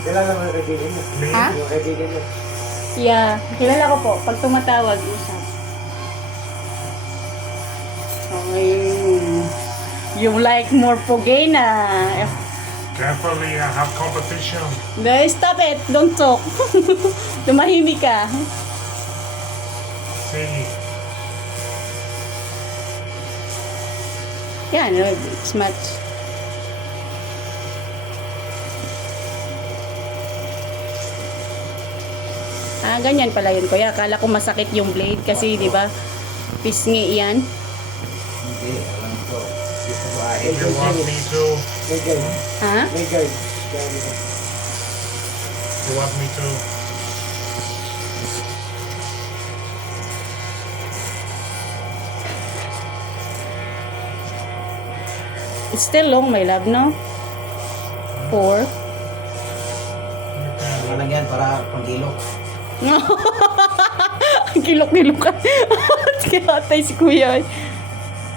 Kailangan mo kaibigan mo. Ha? Yung kaibigan mo. Yeah, kilala ko po. Pag tumatawag, usap. Okay. You like more Pogena. Carefully, I have competition. No, stop it. Don't talk. Tumahimik ka. See, Yan, it's much. Ganyan pala yun, kuya. Akala ko masakit yung blade kasi, di ba, pisngi yan. Hindi, alam ko. Dito ba? if you want me to, May guard. Ha? May guard. you want me to, It's still long, my love, no? 4. Ano lang yan para pangkilo. Kilok-kilok ka. Kaya atay si kuya.